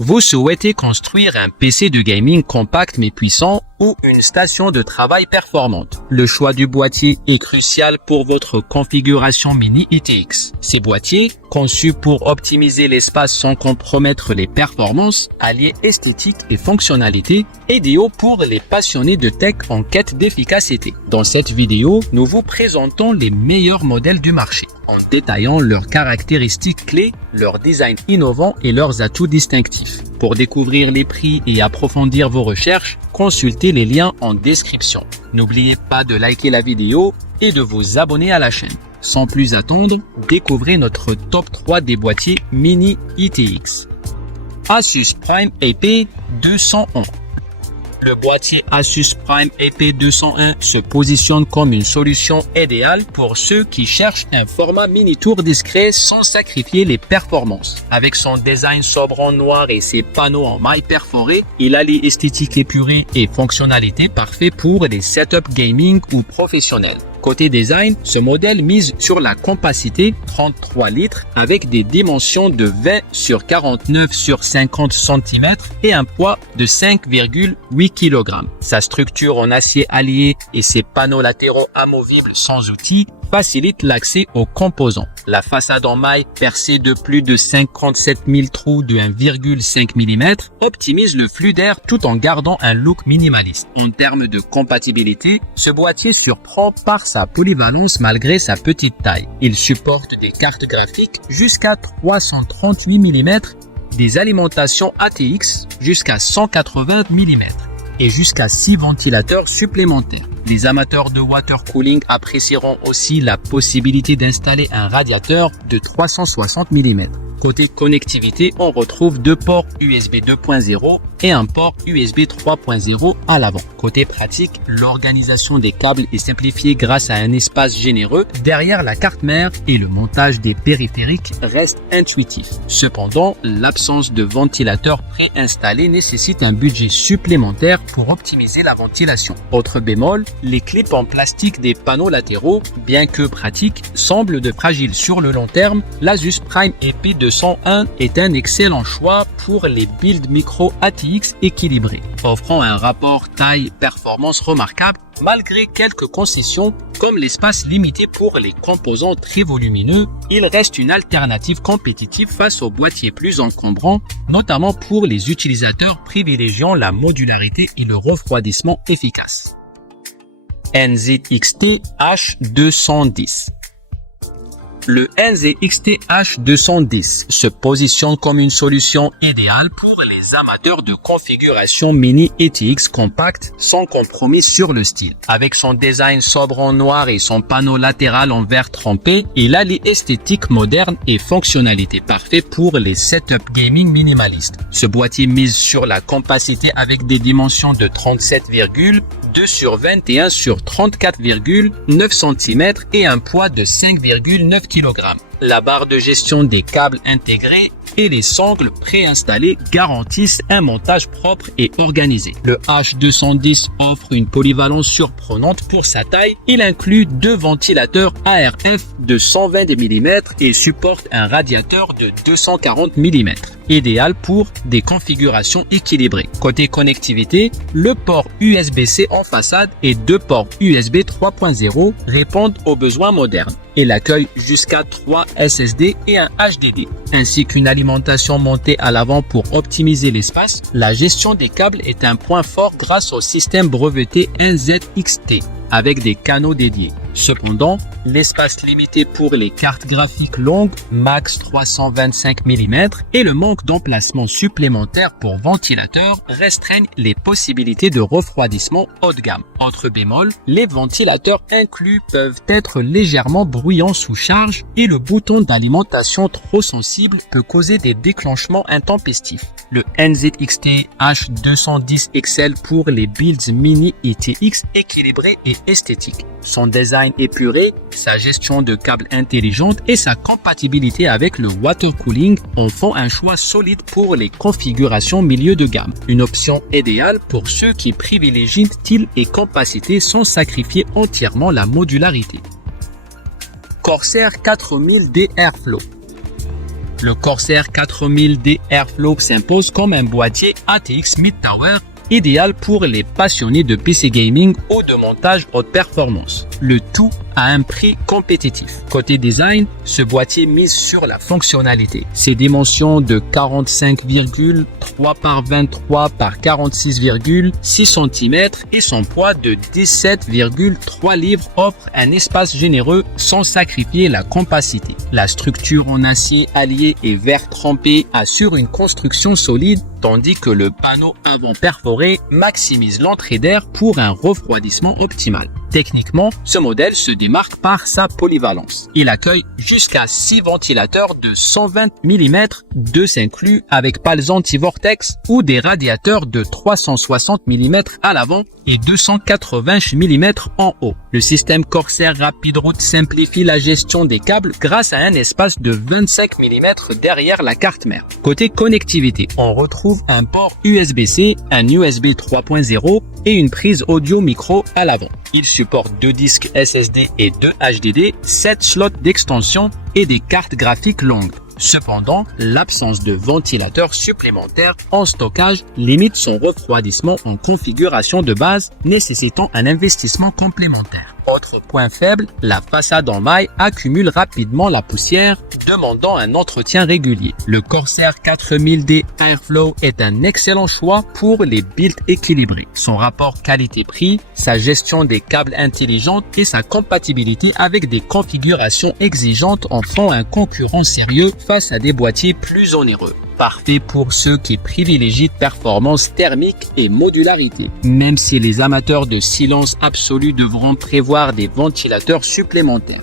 Vous souhaitez construire un PC de gaming compact mais puissant ou une station de travail performante. Le choix du boîtier est crucial pour votre configuration Mini ITX. Ces boîtiers, conçus pour optimiser l'espace sans compromettre les performances, alliés esthétique et fonctionnalité, idéaux pour les passionnés de tech en quête d'efficacité. Dans cette vidéo, nous vous présentons les meilleurs modèles du marché, en détaillant leurs caractéristiques clés, leur design innovant et leurs atouts distinctifs. Pour découvrir les prix et approfondir vos recherches, consultez les liens en description. N'oubliez pas de liker la vidéo et de vous abonner à la chaîne. Sans plus attendre, découvrez notre top 3 des boîtiers Mini ITX. Asus Prime AP201. Le boîtier Asus Prime AP201 se positionne comme une solution idéale pour ceux qui cherchent un format mini-tour discret sans sacrifier les performances. Avec son design sobre en noir et ses panneaux en maille perforée, il allie esthétique épurée et fonctionnalité parfait pour les setups gaming ou professionnels. Côté design, ce modèle mise sur la compacité 33 litres avec des dimensions de 20 sur 49 sur 50 cm et un poids de 5,8 kg. Sa structure en acier allié et ses panneaux latéraux amovibles sans outils facilite l'accès aux composants. La façade en maille percée de plus de 57 000 trous de 1,5 mm optimise le flux d'air tout en gardant un look minimaliste. En termes de compatibilité, ce boîtier surprend par sa polyvalence malgré sa petite taille. Il supporte des cartes graphiques jusqu'à 338 mm, des alimentations ATX jusqu'à 180 mm et jusqu'à 6 ventilateurs supplémentaires. Les amateurs de water cooling apprécieront aussi la possibilité d'installer un radiateur de 360 mm. Côté connectivité, on retrouve deux ports USB 2.0 et un port USB 3.0 à l'avant. Côté pratique, l'organisation des câbles est simplifiée grâce à un espace généreux derrière la carte mère et le montage des périphériques reste intuitif. Cependant, l'absence de ventilateur préinstallé nécessite un budget supplémentaire pour optimiser la ventilation. Autre bémol, les clips en plastique des panneaux latéraux, bien que pratiques, semblent de fragiles sur le long terme. L'Asus Prime AP201 est un excellent choix pour les builds micro ATX équilibrés, offrant un rapport taille-performance remarquable malgré quelques concessions comme l'espace limité pour les composants très volumineux. Il reste une alternative compétitive face aux boîtiers plus encombrants, notamment pour les utilisateurs privilégiant la modularité et le refroidissement efficace. NZXT H210. Le NZXT H210 se positionne comme une solution idéale pour les amateurs de configuration Mini ITX compact sans compromis sur le style. Avec son design sobre en noir et son panneau latéral en vert trempé, il allie esthétique moderne et fonctionnalité parfaite pour les setups gaming minimalistes. Ce boîtier mise sur la compacité avec des dimensions de 37,2 sur 21 sur 34,9 cm et un poids de 5,9 kg. La barre de gestion des câbles intégrés et les sangles préinstallés garantissent un montage propre et organisé. Le H210 offre une polyvalence surprenante pour sa taille. Il inclut deux ventilateurs ARF de 120 mm et supporte un radiateur de 240 mm, idéal pour des configurations équilibrées. Côté connectivité, le port USB-C en façade et deux ports USB 3.0 répondent aux besoins modernes. Il accueille jusqu'à 3 SSD et un HDD, ainsi qu'une alimentation montée à l'avant pour optimiser l'espace. La gestion des câbles est un point fort grâce au système breveté NZXT avec des canaux dédiés. Cependant, l'espace limité pour les cartes graphiques longues, max 325 mm, et le manque d'emplacement supplémentaire pour ventilateurs restreignent les possibilités de refroidissement haut de gamme. Autre bémol, les ventilateurs inclus peuvent être légèrement bruyants sous charge et le bouton d'alimentation trop sensible peut causer des déclenchements intempestifs. Le NZXT H210 excelle pour les builds Mini ITX équilibrés et esthétiques. Son design épuré, sa gestion de câbles intelligente et sa compatibilité avec le water cooling en font un choix solide pour les configurations milieu de gamme. Une option idéale pour ceux qui privilégient style et compacité sans sacrifier entièrement la modularité. Corsair 4000D Airflow. Le Corsair 4000D Airflow s'impose comme un boîtier ATX Mid-Tower idéal pour les passionnés de PC gaming ou de montage haute performance. Le tout à un prix compétitif. Côté design, ce boîtier mise sur la fonctionnalité. Ses dimensions de 45,3 par 23 par 46,6 cm et son poids de 17,3 livres offre un espace généreux sans sacrifier la compacité. La structure en acier allié et verre trempé assure une construction solide tandis que le panneau avant perforé maximise l'entrée d'air pour un refroidissement optimal. Techniquement, ce modèle se démarque par sa polyvalence. Il accueille jusqu'à 6 ventilateurs de 120 mm, 2 inclus avec pales anti-vortex ou des radiateurs de 360 mm à l'avant et 280 mm en haut. Le système Corsair Rapid Route simplifie la gestion des câbles grâce à un espace de 25 mm derrière la carte mère. Côté connectivité, on retrouve un port USB-C, un USB 3.0 et une prise audio micro à l'avant. Il supporte 2 disques SSD et 2 HDD, 7 slots d'extension et des cartes graphiques longues. Cependant, l'absence de ventilateur supplémentaire en stockage limite son refroidissement en configuration de base, nécessitant un investissement complémentaire. Autre point faible, la façade en maille accumule rapidement la poussière, demandant un entretien régulier. Le Corsair 4000D Airflow est un excellent choix pour les builds équilibrés. Son rapport qualité-prix, sa gestion des câbles intelligente et sa compatibilité avec des configurations exigeantes en font un concurrent sérieux face à des boîtiers plus onéreux. Parfait pour ceux qui privilégient performance thermique et modularité. Même si les amateurs de silence absolu devront prévoir des ventilateurs supplémentaires.